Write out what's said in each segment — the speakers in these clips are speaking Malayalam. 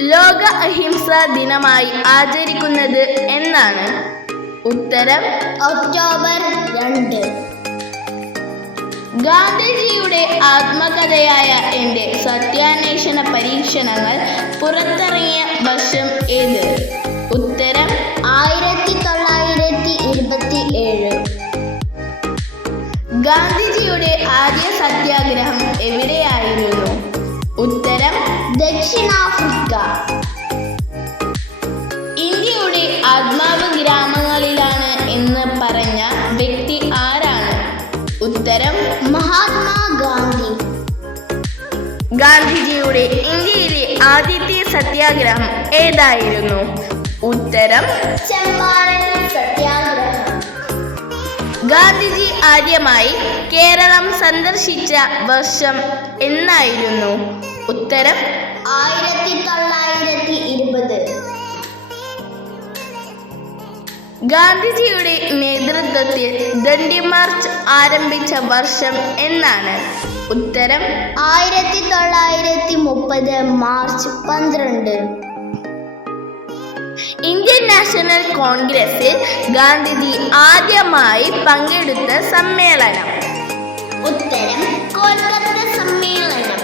ലോക അഹിംസാ ദിനമായി ആചരിക്കുന്നത് എന്നാണ് ഉത്തരം ഒക്ടോബർ രണ്ട്. ഗാന്ധിജിയുടെ ആത്മകഥയായ എന്റെ സത്യാന്വേഷണ പരീക്ഷണങ്ങൾ പുറത്തിറങ്ങിയ വർഷം ഏത്? ഉത്തരം ആയിരത്തി തൊള്ളായിരത്തി ഇരുപത്തി ഏഴ് ഗാന്ധിജിയുടെ ആദ്യ സത്യാഗ്രഹം എവിടെയായിരുന്നു? ഉത്തരം ദക്ഷിണാഫ്രിക്ക. ഗാന്ധിജിയുടെ ഇന്ത്യയിലെ ആദ്യത്തെ സത്യാഗ്രഹം ഏതായിരുന്നു? ഉത്തരം ചമ്പാരൻ സത്യാഗ്രഹം. ഗാന്ധിജി ആദ്യമായി കേരളം സന്ദർശിച്ച വർഷം എന്നായിരുന്നു? ഉത്തരം ആയിരത്തി തൊള്ളായിരത്തി ഇരുപത്. ഗാന്ധിജിയുടെ നേതൃത്വത്തിൽ ദണ്ഡി മാർച്ച് ആരംഭിച്ച വർഷം എന്നാണ്. ഉത്തരം ആയിരത്തി തൊള്ളായിരത്തി മുപ്പത് മാർച്ച് പന്ത്രണ്ട്. ഇന്ത്യൻ നാഷണൽ കോൺഗ്രസിൽ ഗാന്ധിജി ആദ്യമായി പങ്കെടുത്ത സമ്മേളനം. ഉത്തരം കൊൽക്കത്ത സമ്മേളനം.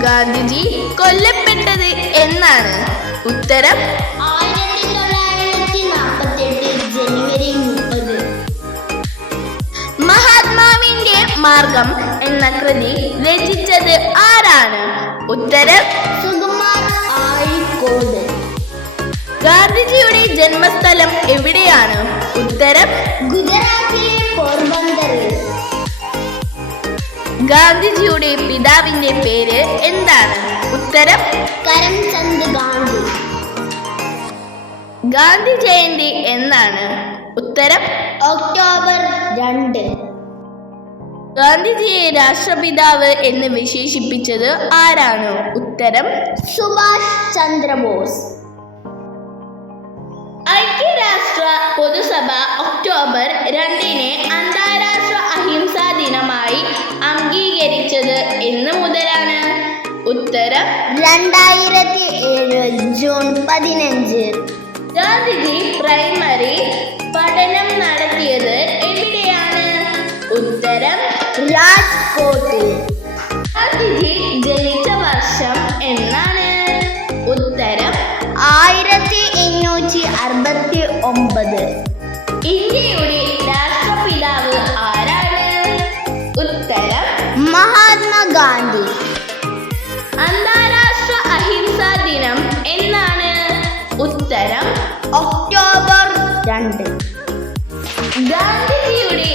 ഗാന്ധിജി കൊല്ലപ്പെട്ടത് എന്നാണ്. ഉത്തരം മാർഗം എന്ന കൃതി രചിച്ചത് ആരാണ്? ഉത്തരം ഗാന്ധിജിയുടെ ജന്മസ്ഥലം എവിടെയാണ്? ഉത്തരം ഗുജറാത്തിലെ പോർബന്തറിൽ ഗാന്ധിജിയുടെ പിതാവിന്റെ പേര് എന്താണ്? ഉത്തരം കരംചന്ദ് ഗാന്ധി. ഗാന്ധി ജയന്തി എന്നാണ്? ഉത്തരം ഒക്ടോബർ രണ്ട്. ഗാന്ധിജിയെ രാഷ്ട്രപിതാവ് എന്ന് വിശേഷിപ്പിച്ചത് ആരാണ്? ഉത്തരം സുഭാഷ് ചന്ദ്രബോസ്. ഐക്യരാഷ്ട്ര പൊതുസഭ ഒക്ടോബർ രണ്ടിനെ അന്താരാഷ്ട്ര അഹിംസാ ദിനമായി അംഗീകരിച്ചത് എന്ന് മുതലാണ്. ഉത്തരം രണ്ടായിരത്തി ഏഴ് ജൂൺ പതിനഞ്ച്. ഗാന്ധിജി പ്രൈമറി പഠനം നടത്തിയത് രാജ്കോട്ടിൽ ഗാന്ധിജി ജനിച്ച വർഷം എന്നാണ്? ഉത്തരം ആയിരത്തി എണ്ണൂറ്റി അറുപത്തി ഒമ്പത്. ഇന്ത്യയുടെ രാഷ്ട്രപിതാവ് ആരാണ്? ഉത്തരം മഹാത്മാഗാന്ധി അന്താരാഷ്ട്ര അഹിംസാ ദിനം എന്നാണ്? ഉത്തരം ഒക്ടോബർ രണ്ട്. ഗാന്ധിജിയുടെ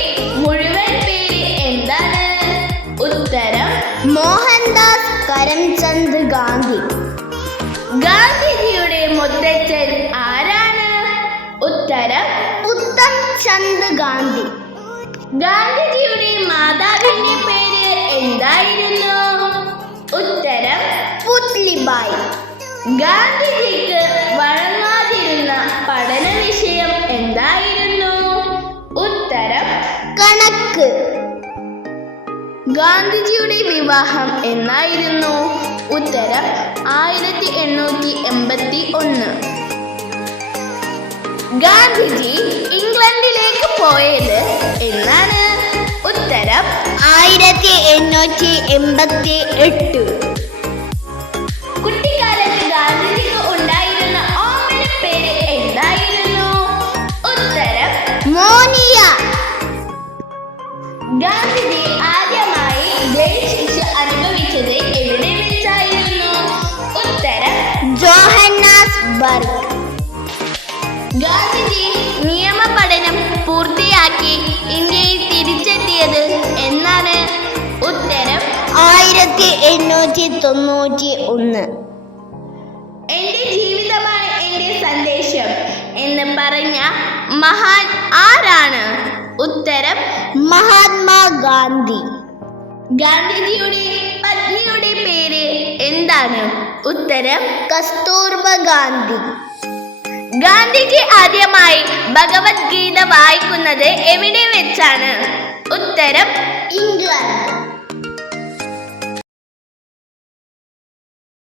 മോഹൻദാസ് കരംചന്ദ് ഗാന്ധി. ഗാന്ധിജിയുടെ മുത്തച്ഛൻ ആരാണ്? ഉത്തരം ഉത്തം ചന്ദ് ഗാന്ധി. ഗാന്ധിജിയുടെ മാതാവിന്റെ പേര് എന്തായിരുന്നു? ഉത്തരം പുത്ലിബായി. ഗാന്ധിജിക്ക് വഴങ്ങാതിരുന്ന പഠന വിഷയം എന്തായിരുന്നു? ഉത്തരം കണക്ക്. ഗാന്ധിജിയുടെ വിവാഹം എന്നായിരുന്നു. ഉത്തരം ആയിരത്തി എണ്ണൂറ്റി എൺപത്തി ഒന്ന്. ഗാന്ധിജി ഇംഗ്ലണ്ടിലേക്ക് പോയത് എന്നാണ്. ഉത്തരം ആയിരത്തി എണ്ണൂറ്റി എൺപത്തി എട്ട്. ഗാന്ധിജി നിയമ പഠനം പൂർത്തിയാക്കി ഇന്ത്യയിൽ തിരിച്ചെത്തിയത് എന്നാണ് ഉത്തരം. ആയിരത്തി എണ്ണൂറ്റി തൊണ്ണൂറ്റി ഒന്ന്. എന്റെ ജീവിതമാണ് എന്റെ സന്ദേശം എന്ന് പറഞ്ഞ മഹാൻ ആരാണ്? ഉത്തരം മഹാത്മാഗാന്ധി ഗാന്ധിജിയുടെ പത്നിയുടെ പേര് എന്താണ്? ഉത്തരം കസ്തൂർബ ഗാന്ധി. ഗാന്ധിജി ആദ്യമായി ഭഗവത്ഗീത വായിക്കുന്നത് എവിടെ വെച്ചാണ്? ഉത്തരം ഇംഗ്ലണ്ട്.